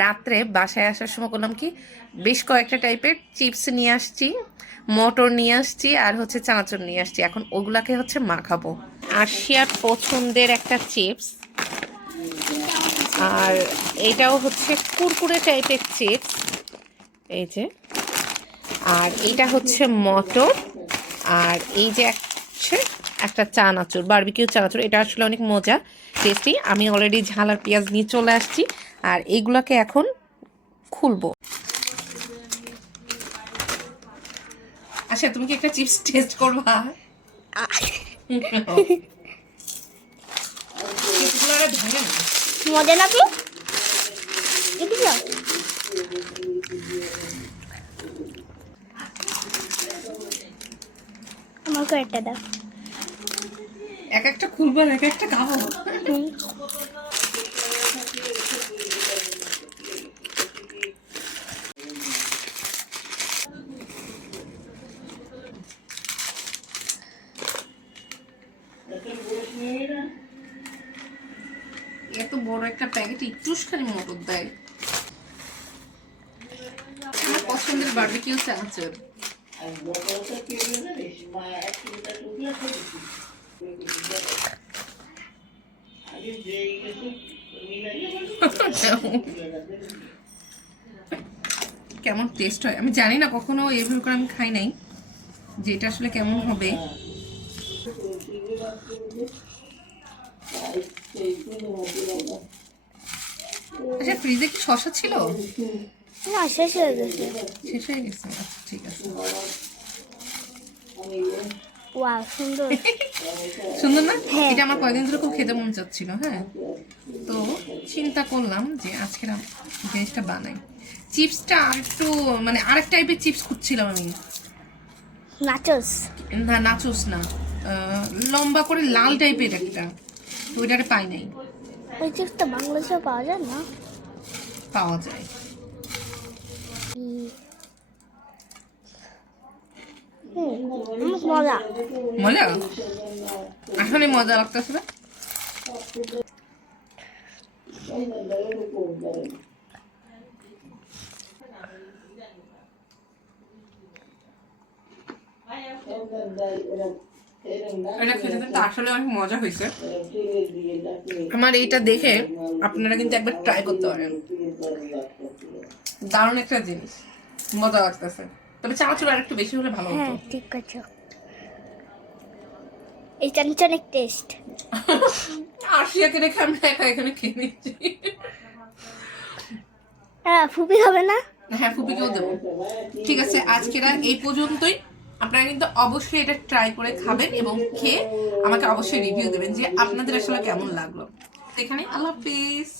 রাত্রে বাসায় আসার সময় করলাম কি, বেশ কয়েকটা টাইপের চিপস নিয়ে আসছি, মটর নিয়ে আসছি, আর হচ্ছে চানাচুর নিয়ে আসছি। এখন ওগুলাকে হচ্ছে মাখাবো। আরশিয়ার পছন্দের একটা চিপস, আর এটাও হচ্ছে কুরকুরে টাইপের চিপস, এই যে। আর এইটা হচ্ছে মটর, আর এই যে হচ্ছে একটা চানাচুর, বারবিকিউ চানাচুর। এটা আসলে অনেক মজা, টেস্টি। আমি অলরেডি ঝাল আর পেঁয়াজ নিয়ে চলে আসছি, আর এইগুলাকে এখন খুলবো। আচ্ছা, তুমি কি একটা চিপস টেস্ট করবা? মজা নাকি? আমাকে একটা দাও। এক একটা খুলবো আর এক একটা খাবো। এত বড় একটা প্যাকেটে একটুখানি মটর দেয়। আমার পছন্দের বারবিকিউ চানাচুর। কেমন টেস্ট হয় আমি জানি না, কখনো এভাবে করে আমি খাই নাই যে এটা আসলে কেমন হবে। আচ্ছা, ফ্রিজে কি শসা ছিল? না, শেষ হয়ে গেছে। শেষ হয়ে গেছে, আচ্ছা ঠিক আছে। ওয়াও, সুন্দর। সুন্দর না? হ্যাঁ। এটা আমার কয়েকদিন ধরে খুব খেতে মন চাচ্ছিল। হ্যাঁ, তো চিন্তা করলাম যে আজকে জিনিসটা বানাই। চিপসটা আর একটু মানে আরেক টাইপের চিপস খুঁজছিলাম আমি। নাচোস। না, নাচোস না, লম্বা করে লাল টাইপের একটা, তো ওইটারে পাই নাই। ওই চিপসটা বাংলাদেশেও পাওয়া যায় না? পাওয়া যায়। মজা। মজা, আসলে মজা লাগতেছে না? এটা খেতে কিন্তু আসলে অনেক মজা হয়েছে। আমার এইটা দেখে আপনারা কিন্তু একবার ট্রাই করতে পারেন, দারুণ একটা জিনিস, মজা লাগতেছে। তবে চানাচুর আর একটু বেশি হলে ভালো হতো। হ্যাঁ, ঠিক আছে। এই চানাচুর অনেক টেস্ট। আরশিয়াকে রেখে আমরা একা এখানে খেয়ে নিচ্ছি। হ্যাঁ, ফুপি হবে না? হ্যাঁ, ফুপিকেও দেবো। ঠিক আছে, আজকেরা এই পর্যন্তই। আপনারা কিন্তু অবশ্যই এটা ট্রাই করে খাবেন এবং খেয়ে আমাকে অবশ্যই রিভিউ দেবেন যে আপনাদের আসলে কেমন লাগলো। এখানে আল্লাহ হাফেজ।